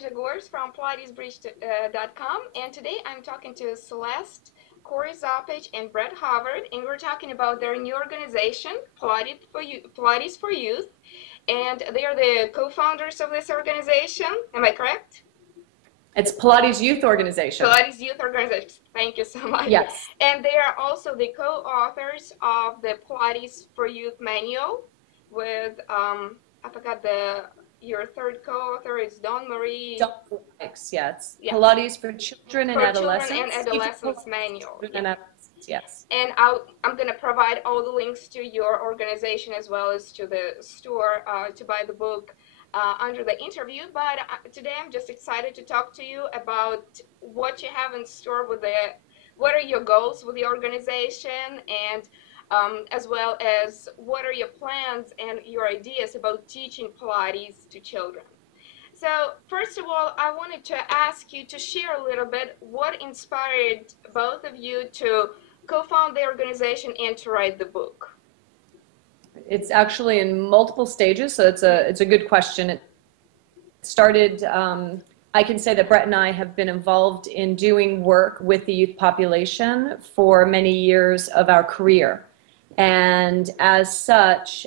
Zagors from PilatesBridge.com, and today I'm talking to Celeste, Corey-Zopich, and Brett Howard, and we're talking about their new organization, Pilates for Youth, and they are the co-founders of this organization. Am I correct? It's Pilates Youth Organization. Pilates Youth Organization. Thank you so much. Yes. And they are also the co-authors of the Pilates for Youth manual with, I forgot your third co-author is Dawn Marie. Yeah, it's Pilates for Children and Adolescents. Children and Adolescents manual. Yes. And I'm going to provide all the links to your organization as well as to the store to buy the book under the interview. But today I'm just excited to talk to you about what you have in store with what are your goals with the organization, and as well as what are your plans and your ideas about teaching Pilates to children. So first of all, I wanted to ask you to share a little bit what inspired both of you to co-found the organization and to write the book. It's actually in multiple stages, so it's a good question. It started, I can say that Brett and I have been involved in doing work with the youth population for many years of our career. And as such,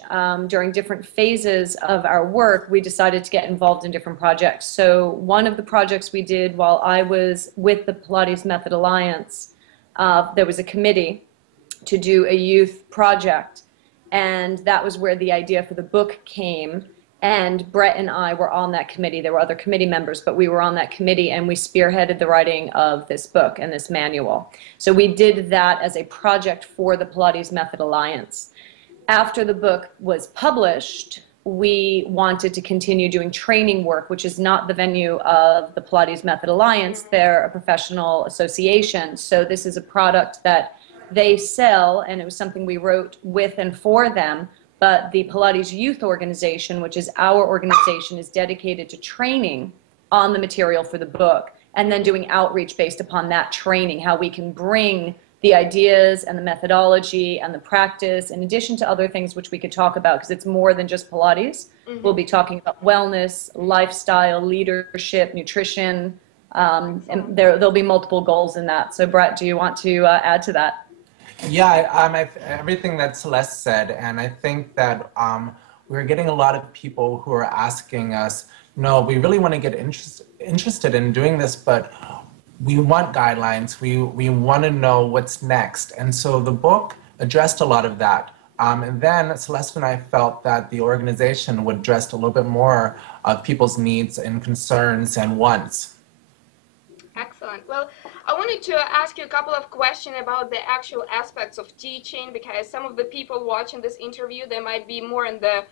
during different phases of our work, we decided to get involved in different projects. So one of the projects we did while I was with the Pilates Method Alliance, there was a committee to do a youth project. And that was where the idea for the book came. And Brett and I were on that committee. There were other committee members, but we were on that committee, and we spearheaded the writing of this book and this manual. So we did that as a project for the Pilates Method Alliance. After the book was published, we wanted to continue doing training work, which is not the venue of the Pilates Method Alliance. They're a professional association. So this is a product that they sell, and it was something we wrote with and for them. But the Pilates Youth Organization, which is our organization, is dedicated to training on the material for the book and then doing outreach based upon that training, how we can bring the ideas and the methodology and the practice, in addition to other things which we could talk about, because it's more than just Pilates. We'll be talking about wellness, lifestyle, leadership, nutrition, and there'll be multiple goals in that. So Brett, do you want to add to that? Yeah, everything that Celeste said, and I think that we're getting a lot of people who are asking us, no, we really want to get interested in doing this, but we want guidelines, we want to know what's next. And so the book addressed a lot of that. And then Celeste and I felt that the organization would address a little bit more of people's needs and concerns and wants. Excellent. Well, I wanted to ask you a couple of questions about the actual aspects of teaching, because some of the people watching this interview, they might be more in the,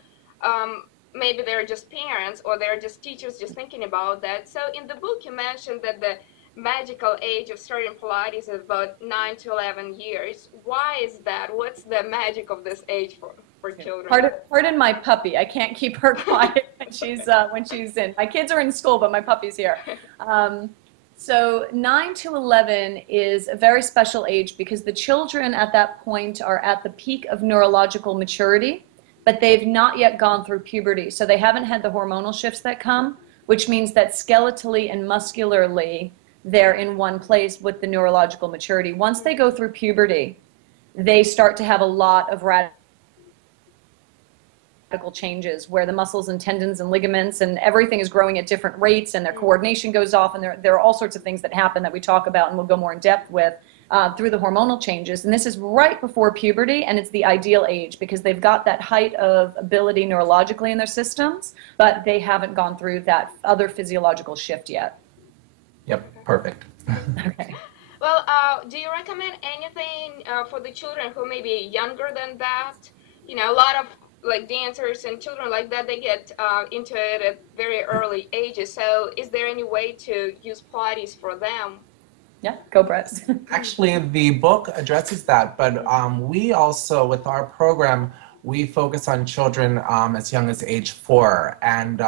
maybe they're just parents or they're just teachers just thinking about that. So in the book, you mentioned that the magical age of starting Pilates is about 9 to 11 years. Why is that? What's the magic of this age for children? Pardon my puppy. I can't keep her quiet when she's in. My kids are in school, but my puppy's here. So 9 to 11 is a very special age because the children at that point are at the peak of neurological maturity, but they've not yet gone through puberty. So they haven't had the hormonal shifts that come, which means that skeletally and muscularly, they're in one place with the neurological maturity. Once they go through puberty, they start to have a lot of radical changes where the muscles and tendons and ligaments and everything is growing at different rates, and their coordination goes off, and there are all sorts of things that happen that we talk about and we'll go more in depth with through the hormonal changes. And this is right before puberty, and it's the ideal age because they've got that height of ability neurologically in their systems, but they haven't gone through that other physiological shift yet. Yep, perfect. Okay. Well, do you recommend anything for the children who may be younger than that? You know, a lot of like dancers and children like that, they get into it at very early ages. So is there any way to use Pilates for them? Yeah, go Brett. Actually, the book addresses that, but we also, with our program, we focus on children as young as age 4. And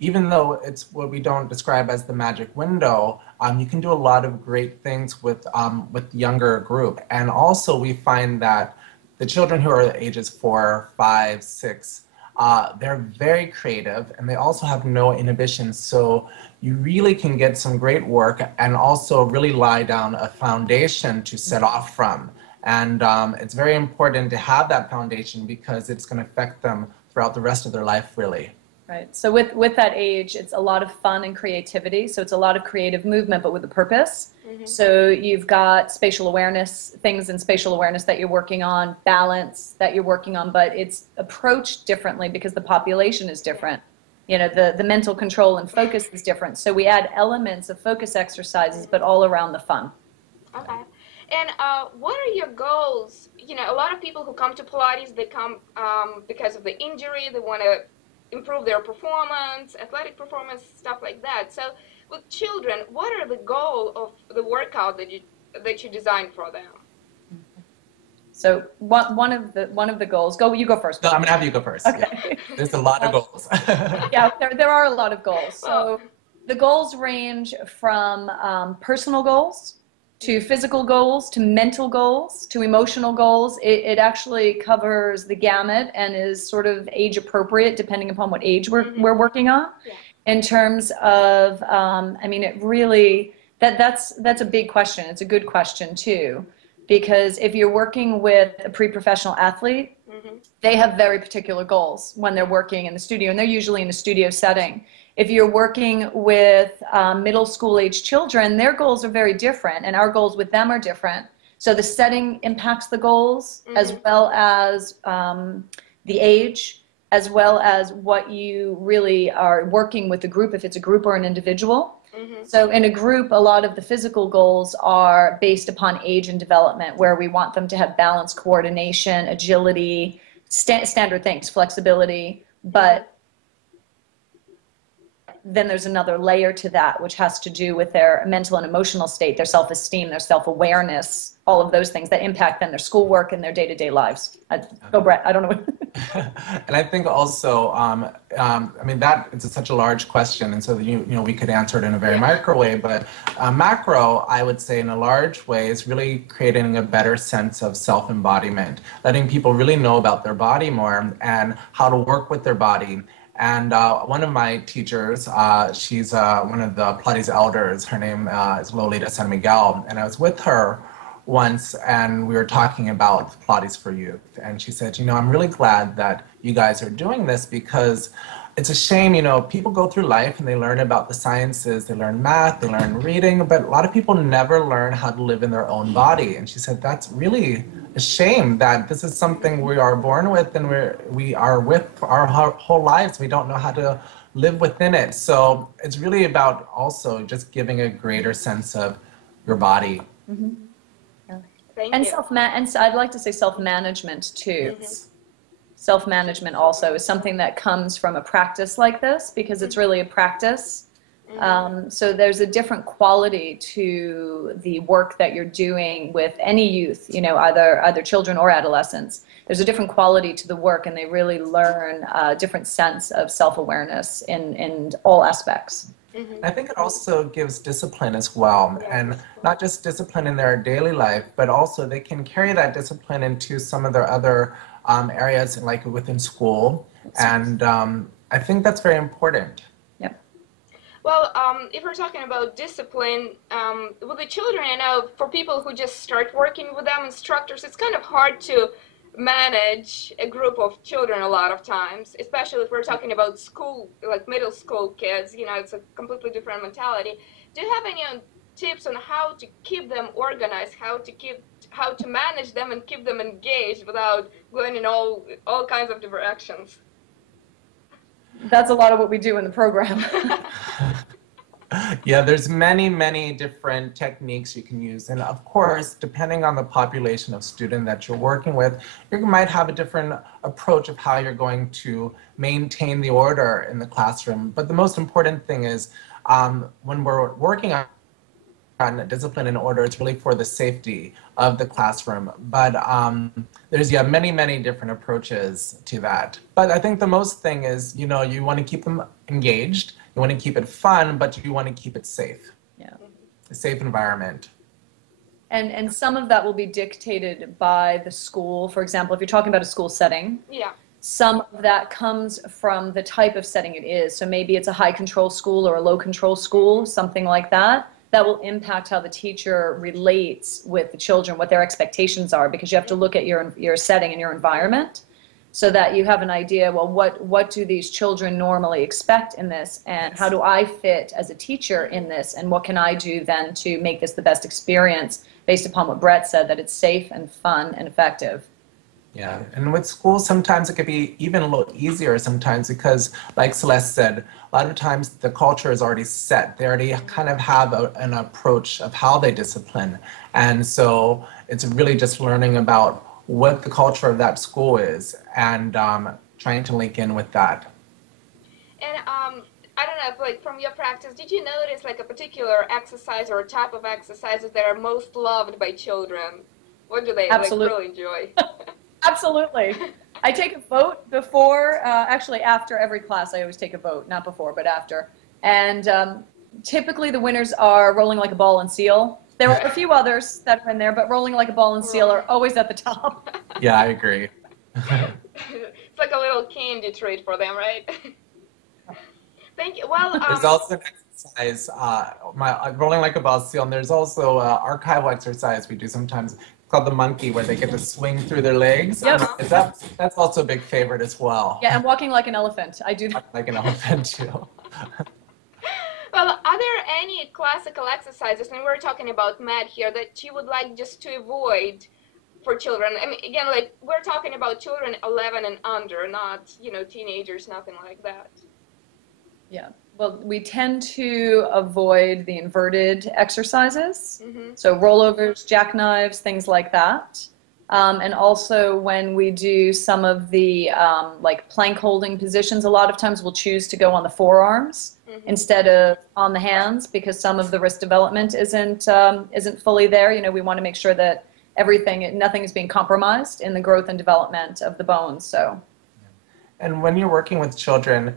even though it's what we don't describe as the magic window, you can do a lot of great things with younger group. And also we find that the children who are ages 4, 5, 6, they're very creative, and they also have no inhibitions. So you really can get some great work and also really lie down a foundation to set off from. And it's very important to have that foundation because it's going to affect them throughout the rest of their life, really. Right. So with that age, it's a lot of fun and creativity. So it's a lot of creative movement, but with a purpose. So you've got spatial awareness, things in spatial awareness that you're working on, balance that you're working on, but it's approached differently because the population is different. You know, the mental control and focus is different. So we add elements of focus exercises, but all around the fun. Okay. And what are your goals? You know, a lot of people who come to Pilates, they come because of the injury. They want to improve their performance, athletic performance, stuff like that. So with children, what are the goal of the workout that you designed for them? So one of the goals. You go first. No, I'm gonna have you go first. Okay. Yeah. There's a lot of goals. Yeah, there are a lot of goals. So the goals range from personal goals to physical goals, to mental goals, to emotional goals. It actually covers the gamut and is sort of age appropriate depending upon what age we're working on. Yeah. In terms of, I mean, it really, that's a big question. It's a good question too, because if you're working with a pre-professional athlete, they have very particular goals when they're working in the studio, and they're usually in a studio setting. If you're working with middle school age children, their goals are very different, and our goals with them are different. So the setting impacts the goals, as well as the age, as well as what you really are working with the group, if it's a group or an individual. So in a group, a lot of the physical goals are based upon age and development, where we want them to have balance, coordination, agility, standard things, flexibility, but then there's another layer to that, which has to do with their mental and emotional state, their self-esteem, their self-awareness, all of those things that impact then their schoolwork and their day-to-day lives. Go, Brett. I don't know. And I think also, I mean, that it's such a large question, and so you know we could answer it in a very micro way, but macro, I would say in a large way, is really creating a better sense of self-embodiment, letting people really know about their body more and how to work with their body. And one of my teachers, she's one of the Pilates elders. Her name is Lolita San Miguel, and I was with her once, and we were talking about Pilates for Youth. And she said, you know, I'm really glad that you guys are doing this, because it's a shame, you know, people go through life and they learn about the sciences, they learn math, they learn reading, but a lot of people never learn how to live in their own body. And she said, that's really a shame, that this is something we are born with and we are with our whole lives. We don't know how to live within it. So it's really about also just giving a greater sense of your body. And So I'd like to say self-management too. Self-management also is something that comes from a practice like this, because it's really a practice. So there's a different quality to the work that you're doing with any youth, you know, either children or adolescents. There's a different quality to the work, and they really learn a different sense of self-awareness in all aspects. I think it also gives discipline as well, and not just discipline in their daily life, but also they can carry that discipline into some of their other areas, like within school, and I think that's very important. Well, if we're talking about discipline, with the children, I know for people who just start working with them, instructors, it's kind of hard to manage a group of children a lot of times, especially if we're talking about school, like middle school kids, you know, it's a completely different mentality. Do you have any tips on how to keep them organized, how to manage them and keep them engaged without going in all kinds of directions? That's a lot of what we do in the program. Yeah, there's many different techniques you can use. And of course, depending on the population of student that you're working with, you might have a different approach of how you're going to maintain the order in the classroom. But the most important thing is when we're working on discipline and order, it's really for the safety of the classroom. But there's many different approaches to that. But I think the most thing is, you know, you want to keep them engaged. You want to keep it fun, but you want to keep it safe. Yeah. A safe environment. And some of that will be dictated by the school. For example, if you're talking about a school setting, Some of that comes from the type of setting it is. So maybe it's a high control school or a low control school, something like that. That will impact how the teacher relates with the children, what their expectations are, because you have to look at your setting and your environment so that you have an idea, well, what do these children normally expect in this, and how do I fit as a teacher in this, and what can I do then to make this the best experience based upon what Brett said, that it's safe and fun and effective. Yeah, and with schools, sometimes it could be even a little easier sometimes because, like Celeste said, a lot of times the culture is already set. They already kind of have an approach of how they discipline. And so it's really just learning about what the culture of that school is and trying to link in with that. And I don't know, like from your practice, did you notice like a particular exercise or a type of exercises that are most loved by children? What do they like really enjoy? Absolutely. I take a vote before, actually after every class. I always take a vote, not before, but after. And typically the winners are rolling like a ball and seal. There are a few others that are in there, but rolling like a ball and seal are always at the top. Yeah, I agree. It's like a little candy treat for them, right? Thank you. Well, there's also an exercise, rolling like a ball and seal, and there's also an archival exercise we do sometimes called the monkey, where they get to swing through their legs. Yep. That's also a big favorite as well. Yeah, and walking like an elephant. I do that. Like an elephant too. Well, are there any classical exercises, and we're talking about math here, that you would like just to avoid for children? I mean, again, like we're talking about children 11 and under, not, you know, teenagers, nothing like that. Yeah. Well, we tend to avoid the inverted exercises, so rollovers, jackknives, things like that. And also when we do some of the like plank holding positions, a lot of times we'll choose to go on the forearms instead of on the hands, because some of the wrist development isn't fully there. You know, we want to make sure that nothing is being compromised in the growth and development of the bones. So. And when you're working with children,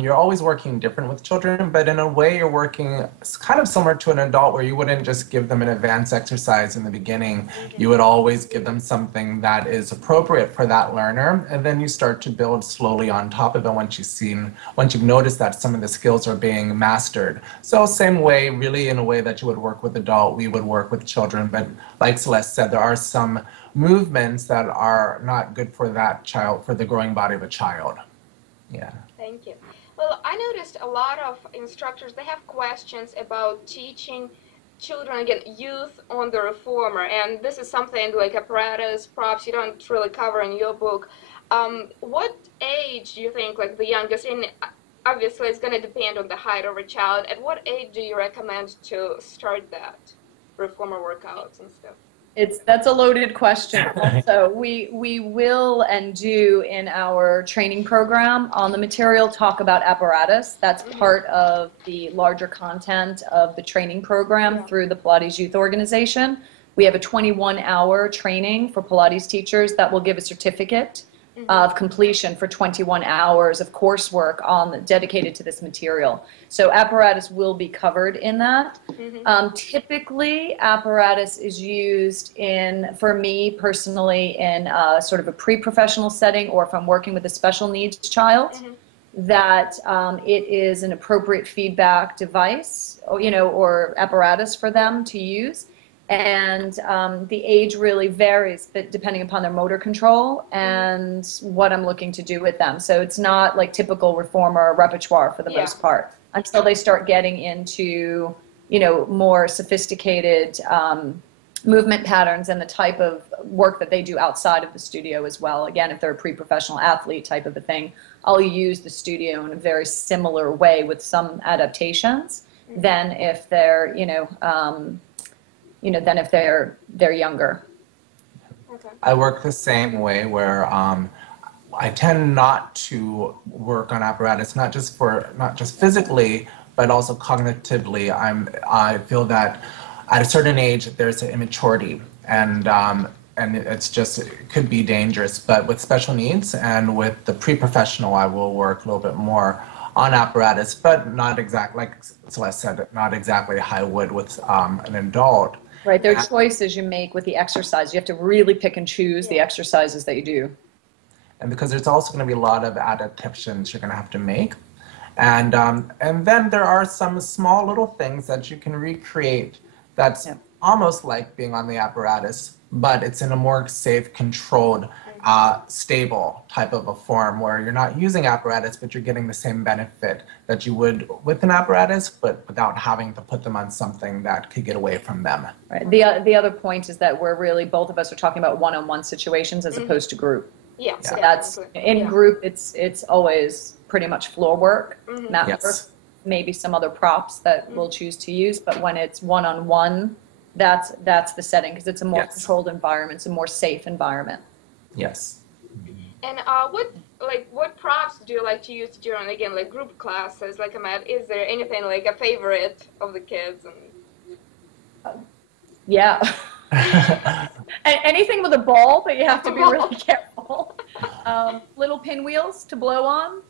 you're always working different with children, but in a way you're working kind of similar to an adult, where you wouldn't just give them an advanced exercise in the beginning. You would always give them something that is appropriate for that learner, and then you start to build slowly on top of it once you've noticed that some of the skills are being mastered. So same way, really in a way that you would work with adult, we would work with children, but like Celeste said, there are some movements that are not good for that child, for the growing body of a child. Yeah. Thank you. Well, I noticed a lot of instructors, they have questions about teaching children, again, youth on the reformer, and this is something like Apparatus, props, you don't really cover in your book. What age do you think, like the youngest, and obviously it's going to depend on the height of a child, at what age do you recommend to start that reformer workouts and stuff? That's a loaded question. Also, we will and do in our training program on the material talk about Apparatus. That's part of the larger content of the training program through the Pilates Youth Organization. We have a 21-hour training for Pilates teachers that will give a certificate of completion for 21 hours of coursework dedicated to this material. So Apparatus will be covered in that. Typically, Apparatus is used for me personally, in sort of a pre-professional setting, or if I'm working with a special needs child, that it is an appropriate feedback device, or apparatus for them to use. And the age really varies depending upon their motor control and what I'm looking to do with them. So it's not like typical reformer repertoire for the most part, until they start getting into, more sophisticated movement patterns and the type of work that they do outside of the studio as well. Again, if they're a pre-professional athlete type of a thing, I'll use the studio in a very similar way with some adaptations than if they're, than if they're younger. Okay. I work the same way, where I tend not to work on apparatus, not just physically, but also cognitively. I feel that at a certain age there's an immaturity, and it could be dangerous. But with special needs and with the pre-professional, I will work a little bit more on apparatus, but not exactly, like Celeste said, not exactly how I would with an adult. Right, there are choices you make with the exercise. You have to really pick and choose the exercises that you do. and because there's also going to be a lot of adaptations you're going to have to make. And then there are some small little things that you can recreate that's almost like being on the apparatus, but it's in a more safe, controlled, stable type of a form where you're not using apparatus, but you're getting the same benefit that you would with an apparatus, but without having to put them on something that could get away from them. Right. The other point is that we're really, both of us are talking about one-on-one situations as opposed to group. Yeah. So that's, in group, it's always pretty much floor work, mat work, maybe some other props that we'll choose to use, but when it's one-on-one, that's the setting, because it's a more controlled environment, it's a more safe environment. Yes. And what props do you like to use during, again, like group classes? Like, is there anything like a favorite of the kids? Yeah. Anything with a ball, but you have to be really careful. Little pinwheels to blow on.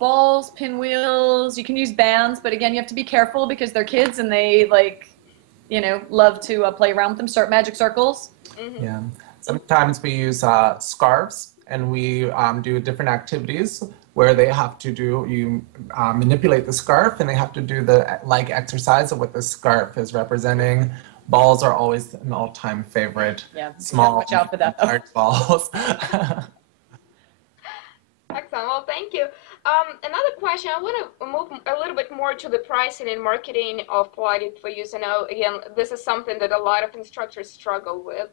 Balls, pinwheels. You can use bands, but again, you have to be careful because they're kids and they love to play around with them. Start magic circles. Yeah. Sometimes we use scarves, and we do different activities where they have to manipulate the scarf, and they have to do the exercise of what the scarf is representing. Balls are always an all-time favorite. Yeah, small, watch out for that. Large balls. Excellent. Well, thank you. Another question, I want to move a little bit more to the pricing and marketing of Pilates for use. I know, again, this is something that a lot of instructors struggle with.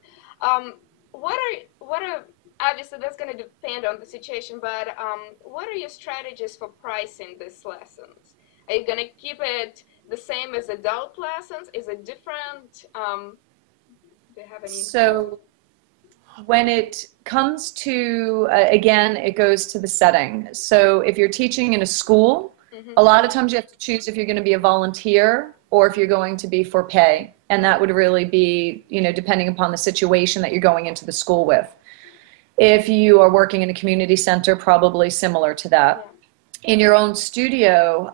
What are obviously that's going to depend on the situation, but what are your strategies for pricing these lessons? Are you going to keep it the same as adult lessons? Is it different? Do you have any? So when it comes to, again, it goes to the setting. So if you're teaching in a school, a lot of times you have to choose if you're going to be a volunteer or if you're going to be for pay. And that would really be, depending upon the situation that you're going into the school with. If you are working in a community center, probably similar to that. In your own studio,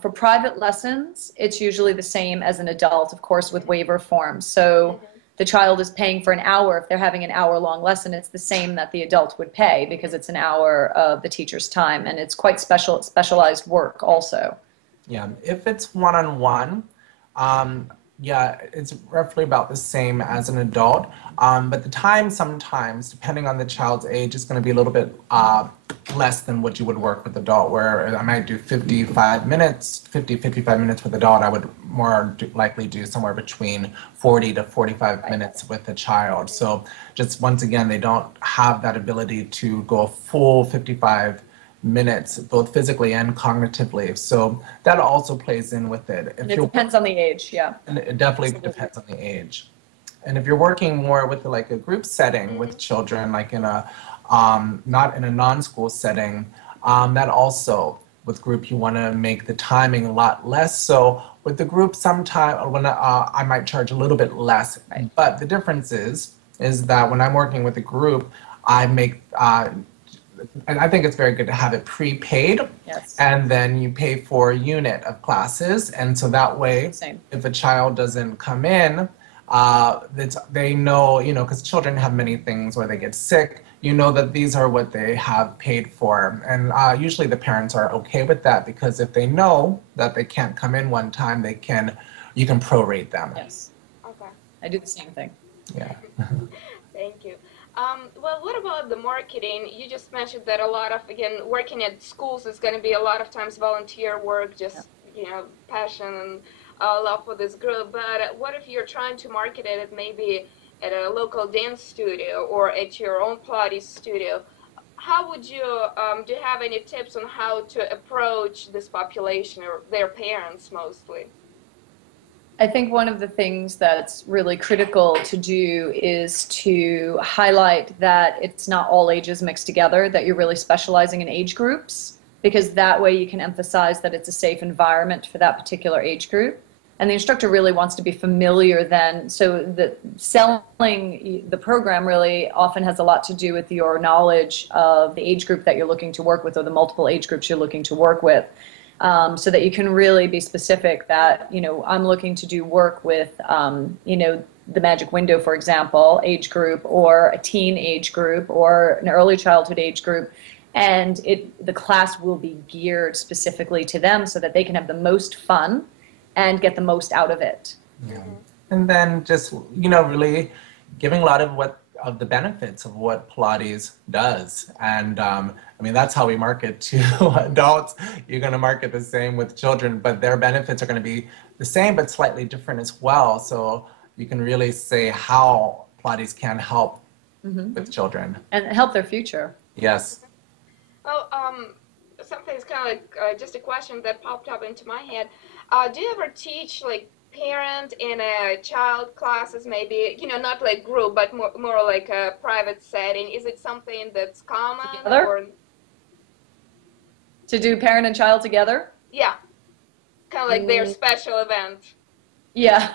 for private lessons, it's usually the same as an adult, of course, with waiver forms. So the child is paying for an hour. If they're having an hour-long lesson, it's the same that the adult would pay because it's an hour of the teacher's time, and it's quite specialized work also. Yeah, if it's one-on-one, yeah, it's roughly about the same as an adult, but the time sometimes, depending on the child's age, is going to be a little bit less than what you would work with adult, where I might do 55 minutes with adult. I would more likely do somewhere between 40 to 45 minutes with a child. So just once again, they don't have that ability to go a full 55 minutes, both physically and cognitively. So that also plays in with it. And it depends on the age, yeah. And it definitely depends on the age. And if you're working more with like a group setting with children, like in a, not in a non-school setting, that also, with group, you want to make the timing a lot less. So with the group, sometimes I might charge a little bit less. Right. But the difference is that when I'm working with a group, I make, and I think it's very good to have it prepaid, and then you pay for a unit of classes, and so that way, if a child doesn't come in, they know, because children have many things where they get sick, that these are what they have paid for, and usually the parents are okay with that, because if they know that they can't come in one time, you can prorate them. Yes. Okay. I do the same thing. Yeah. Thank you. Well, what about the marketing? You just mentioned that a lot of, again, working at schools is going to be a lot of times volunteer work, just, passion and love for this group. But what if you're trying to market it maybe at a local dance studio or at your own Pilates studio? How would you, do you have any tips on how to approach this population or their parents mostly? I think one of the things that's really critical to do is to highlight that it's not all ages mixed together, that you're really specializing in age groups, because that way you can emphasize that it's a safe environment for that particular age group. And the instructor really wants to be familiar then, so the selling the program really often has a lot to do with your knowledge of the age group that you're looking to work with or the multiple age groups you're looking to work with. So that you can really be specific that, I'm looking to do work with, the magic window, for example, age group, or a teen age group, or an early childhood age group. And the class will be geared specifically to them so that they can have the most fun and get the most out of it. Yeah. And then just, really giving a lot of the benefits of what Pilates does. And that's how we market to adults. You're going to market the same with children, but their benefits are going to be the same, but slightly different as well. So you can really say how Pilates can help with children. And help their future. Yes. Well, something's kind of like just a question that popped up into my head. Do you ever teach like parent and a child classes, maybe, not like group, but more like a private setting? Is it something that's common? Or... To do parent and child together? Yeah, kind of like their special event. Yeah,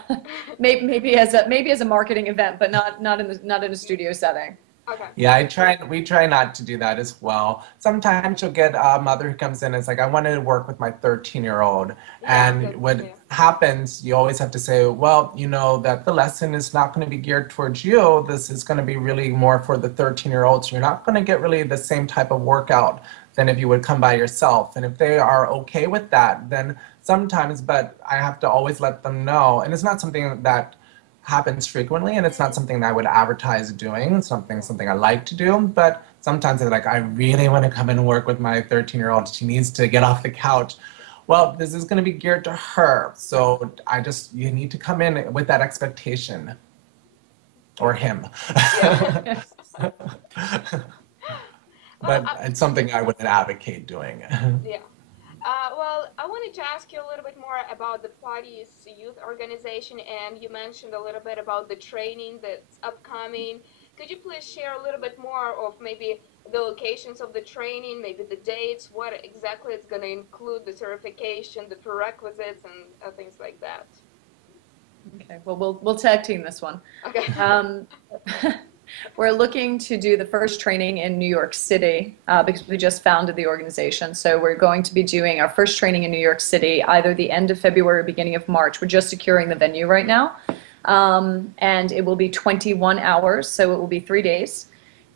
maybe as a marketing event, but not in a studio setting. Okay. Yeah, we try not to do that as well. Sometimes you'll get a mother who comes in and is like, I wanted to work with my 13-year-old. And what happens, you always have to say, well, that the lesson is not going to be geared towards you. This is going to be really more for the 13-year-old. So you're not going to get really the same type of workout than if you would come by yourself. And if they are okay with that, then sometimes, but I have to always let them know. And it's not something that happens frequently, and it's not something that I would advertise doing. It's something I like to do, but sometimes they're like, I really want to come and work with my 13-year-old. She needs to get off the couch. Well, this is going to be geared to her. So you need to come in with that expectation. Or him. But it's something I wouldn't advocate doing. Yeah. Well, I wanted to ask you a little bit more about the Pilates youth organization, and you mentioned a little bit about the training that's upcoming. Could you please share a little bit more of maybe the locations of the training, maybe the dates, what exactly it's going to include, the certification, the prerequisites, and things like that? Okay, well, we'll tag team this one. Okay. We're looking to do the first training in New York City because we just founded the organization. So we're going to be doing our first training in New York City either the end of February or beginning of March. We're just securing the venue right now. And it will be 21 hours, so it will be 3 days.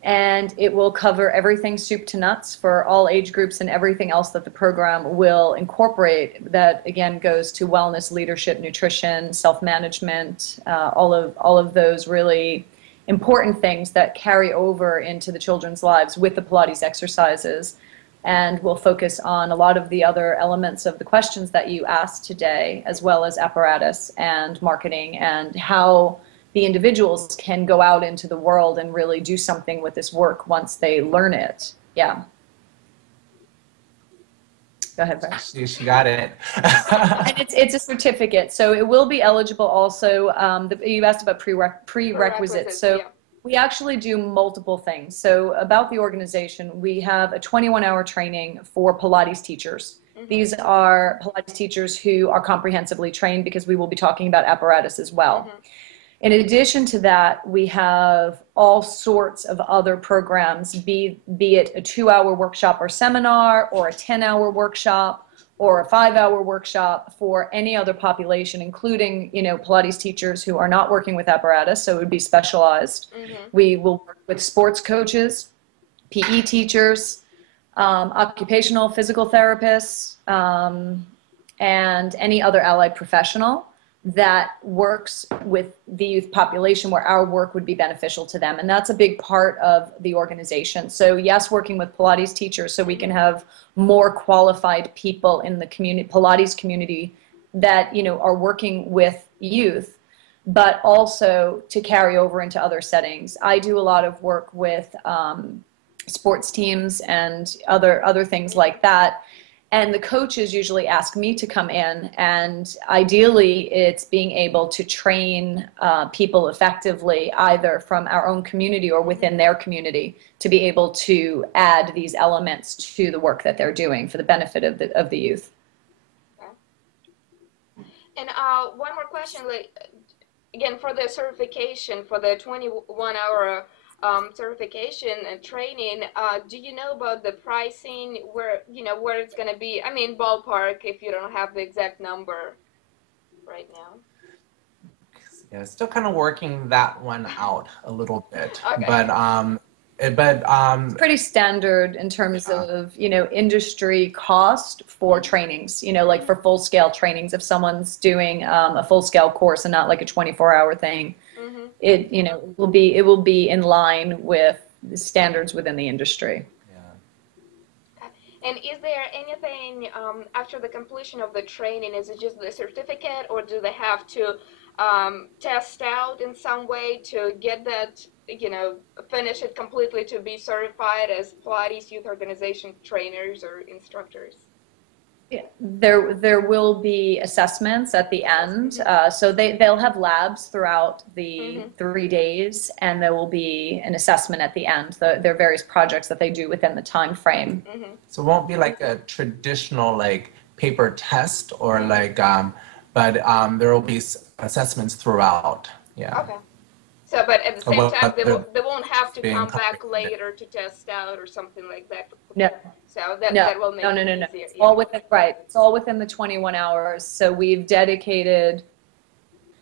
And it will cover everything soup to nuts for all age groups and everything else that the program will incorporate that, again, goes to wellness, leadership, nutrition, self-management, all of those really important things that carry over into the children's lives with the Pilates exercises. And we'll focus on a lot of the other elements of the questions that you asked today, as well as apparatus and marketing and how the individuals can go out into the world and really do something with this work once they learn it. Yeah. Go ahead, Brett. She got it. And it's a certificate, so it will be eligible also. You asked about prerequisites. So we actually do multiple things. So about the organization, we have a 21-hour training for Pilates teachers. These are Pilates teachers who are comprehensively trained because we will be talking about apparatus as well. In addition to that, we have all sorts of other programs, be it a 2-hour workshop or seminar, or a 10-hour workshop, or a 5-hour workshop for any other population, including, Pilates teachers who are not working with apparatus, so it would be specialized. We will work with sports coaches, PE teachers, occupational physical therapists, and any other allied professional that works with the youth population where our work would be beneficial to them. And that's a big part of the organization. So yes, working with Pilates teachers so we can have more qualified people in the community, Pilates community that, are working with youth, but also to carry over into other settings. I do a lot of work with sports teams and other things like that. And the coaches usually ask me to come in, and ideally it's being able to train people effectively either from our own community or within their community to be able to add these elements to the work that they're doing for the benefit of the youth. And one more question, again, for the certification, for the 21-hour certification and training, do you know about the pricing, where it's going to be? I mean, ballpark, if you don't have the exact number right now. Yeah, still kind of working that one out a little bit. Okay. But Pretty standard in terms of, you know, industry cost for trainings, you know, like for full scale trainings, if someone's doing a full scale course and not like a 24-hour thing, it, you know, it will be in line with the standards within the industry. And is there anything after the completion of the training? Is it just the certificate, or do they have to test out in some way to get that, you know, finish it completely to be certified as Pilates youth organization trainers or instructors? Yeah, there will be assessments at the end. So they'll have labs throughout the 3 days, and there will be an assessment at the end. There are various projects that they do within the time frame. So it won't be like a traditional like paper test or like, but there will be assessments throughout. Yeah. Okay. So, but at the same time, they won't have to come back complicated. later to test out or something like that. No. So that will make no. it easier. It's all within, right. It's all within the 21 hours. So we've dedicated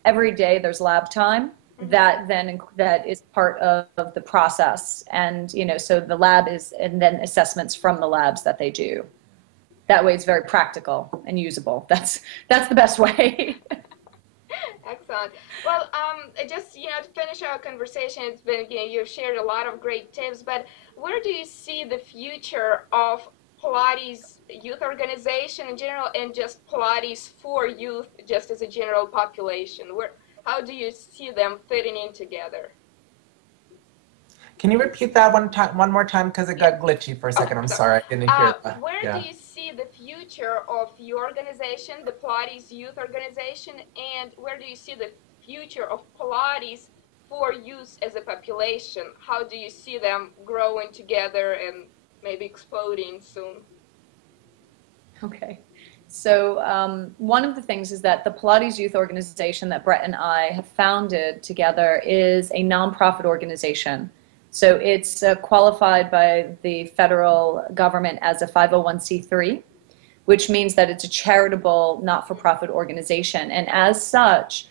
every day there's lab time that is part of the process. And, you know, so the lab is, and then assessments from the labs that they do. That way it's very practical and usable. That's the best way. Excellent. Well, just, you know, to finish our conversation, it's been, you know, you've shared a lot of great tips, but where do you see the future of Pilates youth organization in general, and just Pilates for youth just as a general population? How do you see them fitting in together? Can you repeat that one more time, because it got glitchy for a second? I'm sorry, I didn't hear that. Where do you see the future of your organization, the Pilates youth organization, and where do you see the future of Pilates for youth as a population? How do you see them growing together and maybe exploding soon? Okay. So one of the things is that the Pilates youth organization that Brett and I have founded together is a nonprofit organization. So it's qualified by the federal government as a 501c3, which means that it's a charitable, not-for-profit organization. And as such,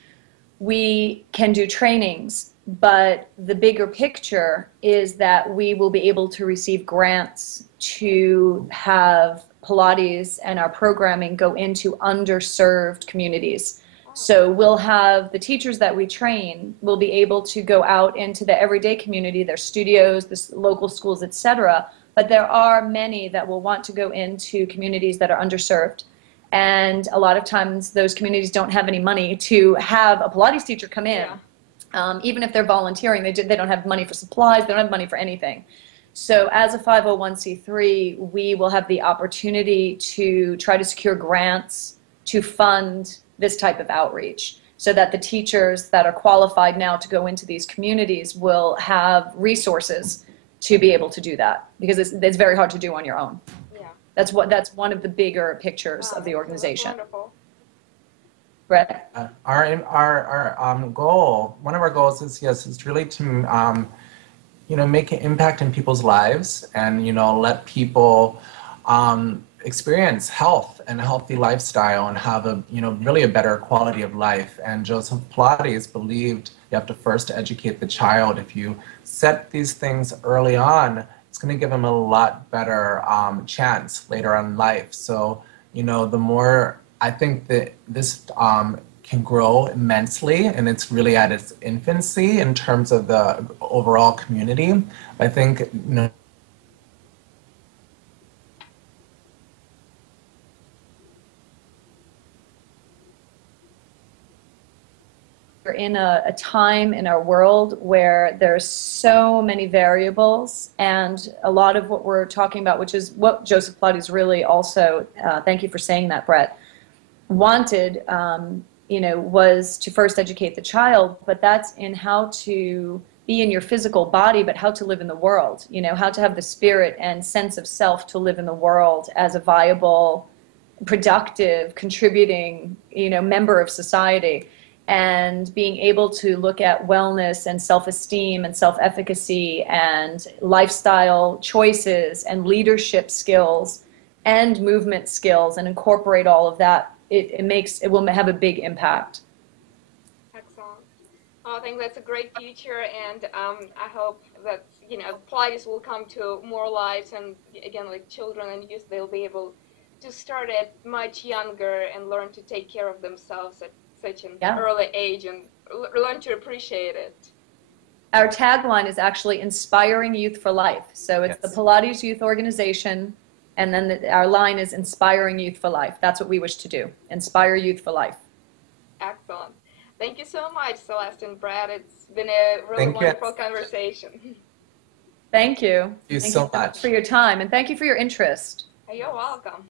we can do trainings, but the bigger picture is that we will be able to receive grants to have Pilates and our programming go into underserved communities. So we'll have the teachers that we train will be able to go out into the everyday community, their studios, the local schools, etc. But there are many that will want to go into communities that are underserved. And a lot of times those communities don't have any money to have a Pilates teacher come in. Even if they're volunteering, they don't have money for supplies, they don't have money for anything. So as a 501c3, we will have the opportunity to try to secure grants to fund this type of outreach, so that the teachers that are qualified now to go into these communities will have resources to be able to do that, because it's very hard to do on your own. Yeah. That's one of the bigger pictures of the organization. Wonderful. Brett? Our goal, one of our goals is really to you know, make an impact in people's lives, and, you know, let people experience health and a healthy lifestyle and have a, you know, really a better quality of life. And Joseph Pilates believed you have to first educate the child. If you set these things early on, it's going to give them a lot better chance later on in life. So, you know, the more, I think that this can grow immensely, and it's really at its infancy in terms of the overall community. I think, you know, we're in a time in our world where there's so many variables, and a lot of what we're talking about, which is what Joseph Pilates really also, thank you for saying that, Brett, wanted, you know, was to first educate the child, but that's in how to be in your physical body, but how to live in the world, you know, how to have the spirit and sense of self to live in the world as a viable, productive, contributing, you know, member of society. And being able to look at wellness and self-esteem and self-efficacy and lifestyle choices and leadership skills and movement skills and incorporate all of that, it will have a big impact. Excellent. Oh, I think that's a great future, and I hope that Pilates will come to more lives, and again, like children and youth, they'll be able to start at much younger and learn to take care of themselves at such an Yeah. early age, and learn to appreciate it. Our tagline is actually inspiring youth for life. So it's the Yes. Pilates Youth Organization, and then our line is inspiring youth for life. That's what we wish to do. Inspire youth for life. Excellent. Thank you so much, Celeste and Brett. It's been a really Thank you. wonderful conversation. Thank you. Thank you Thank so you so much much. for your time, and thank you for your interest. You're welcome.